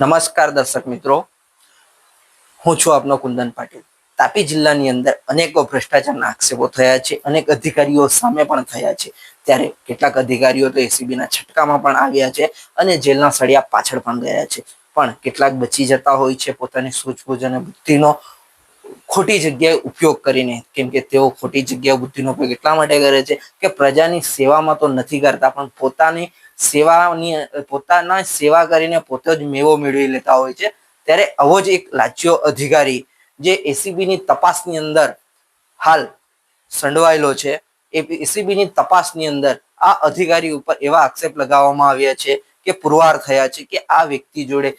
નમસ્કાર દર્શક મિત્રો. હું છું આપનો કુંદન પાટીલ. તાપી જિલ્લાની અંદર અનેકો ભ્રષ્ટાચારના આક્ષેપો થયા છે, અનેક અધિકારીઓ સામે પણ થયા છે. ત્યારે કેટલાક અધિકારીઓ તો એસીબીના છટકામાં પણ આવ્યા છે અને જેલના સળિયા પાછળ પણ ગયા છે. પણ કેટલાક બચી જતા હોય છે પોતાની સૂઝબૂઝ અને બુદ્ધિનો ખોટી જગ્યાએ ઉપયોગ કરીને. કેમ કે તેઓ ખોટી જગ્યાએ બુદ્ધિનો ઉપયોગ એટલા માટે કરે છે કે પ્રજાની સેવામાં તો નથી કરતા, પણ પોતાની સેવાની પોતાના સેવા કરીને પોતે જ મેવો મેળવી લેતા હોય છે. ત્યારે આવો જ એક લાચ્યો અધિકારી, જે એસીબીની તપાસની અંદર હાલ સંડવાયેલો છે. એ એસીબીની તપાસની અંદર આ અધિકારી ઉપર એવા આક્ષેપ લગાવવામાં આવ્યા છે કે પુરવાર થયા છે કે આ વ્યક્તિ જોડે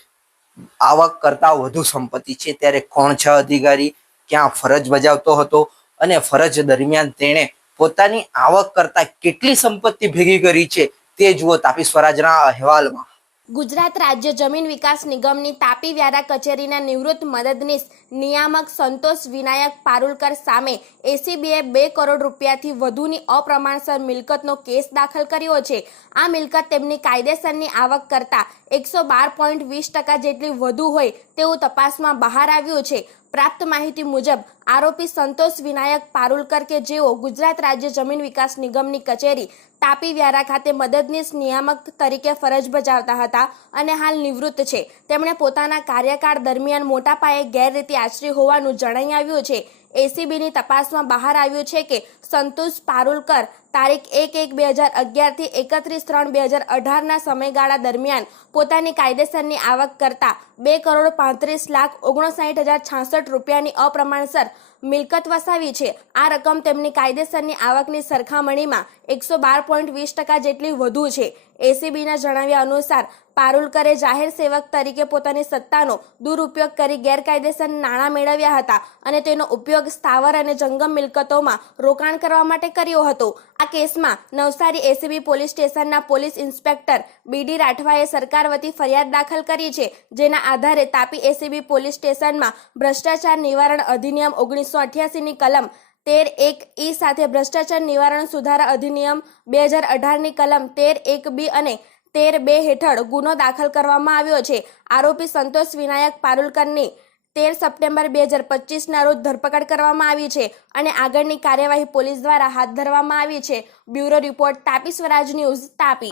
આવક કરતા વધુ સંપત્તિ છે. ત્યારે કોણ છે અધિકારી? ક્યાં ફરજ બજાવતો હતો? અને ફરજ દરમિયાન તેણે પોતાની આવક કરતા કેટલી સંપત્તિ ભેગી કરી છે? તે જુઓ તાપી સ્વરાજના અહેવાલમાં. ગુજરાત રાજ્ય જમીન વિકાસ નિગમની તાપી વ્યારા કચેરીના નિવૃત્ત મદદનીશ નિયામક સંતોષ વિનાયક પારુલકર સામે એસીબીએ બે કરોડ રૂપિયાથી વધુની અપ્રમાણસર મિલકતનો કેસ દાખલ કર્યો છે. આ મિલકત તેમની કાયદેસરની આવક કરતા એકસો બાર પોઈન્ટ વીસ ટકા જેટલી વધુ હોય તેવું તપાસમાં બહાર આવ્યું છે. પ્રાપ્ત માહિતી મુજબ, આરોપી સંતોષ વિનાયક પારુલકર કે જેઓ ગુજરાત રાજ્ય જમીન વિકાસ નિગમની કચેરી તાપી વ્યારા ખાતે મદદનીશ નિયામક તરીકે ફરજ બજાવતા હતા અને હાલ નિવૃત્ત છે. તેમણે પોતાના કાર્યકાળ દરમિયાન મોટા પાયે ગેરરીતિ આચરી હોવાનું જણાઈ આવ્યું છે. એસીબીની તપાસમાં બહાર આવ્યું છે કે સંતોષ પારુલકર તારીખ એક એક બે હજાર અગિયારથી એકત્રીસ ત્રણ બે હજાર અઢારના સમયગાળા દરમિયાન પોતાની કાયદેસરની આવક કરતા બે કરોડ પાંત્રીસ લાખ ઓગણસાઠ હજાર છાસઠ રૂપિયાની અપ્રમાણસર મિલકત વસાવી છે. આ રકમ તેમની કાયદેસરની આવકની સરખામણીમાં એકસો બાર પોઈન્ટ વીસ ટકા જેટલી વધુ છે. એસીબીના જણાવ્યા અનુસાર, પારુલકરે જાહેર સેવક તરીકે પોતાની સત્તાનો દુરુપયોગ કરી ગેરકાયદેસર નાણાં મેળવ્યા હતા અને તેનો ઉપયોગ સ્થાવર અને જંગમ મિલકતોમાં રોકાણ કરવા માટે કર્યો હતો. આ કેસમાં નવસારી એસીબી પોલીસ સ્ટેશનના પોલીસ ઇન્સ્પેક્ટર બીડી રાઠવાએ સરકાર વતી ફરિયાદ દાખલ કરી છે, જેના આધારે તાપી એસીબી પોલીસ સ્ટેશનમાં ભ્રષ્ટાચાર નિવારણ અધિનિયમ ઓગણીસો અઠ્યાસીની કલમ તેર એક ઈ સાથે ભ્રષ્ટાચાર નિવારણ સુધારા અધિનિયમ બે હજાર અઢારની કલમ તેર એક બી અને તેર બે હેઠળ ગુનો દાખલ કરવામાં આવ્યો છે. આરોપી સંતોષ વિનાયક પારુલકરની તેર સપ્ટેમ્બર બે હજાર પચીસના રોજ ધરપકડ કરવામાં આવી છે અને આગળની કાર્યવાહી પોલીસ દ્વારા હાથ ધરવામાં આવી છે. Bureau report Tapi Swaraj news Tapi.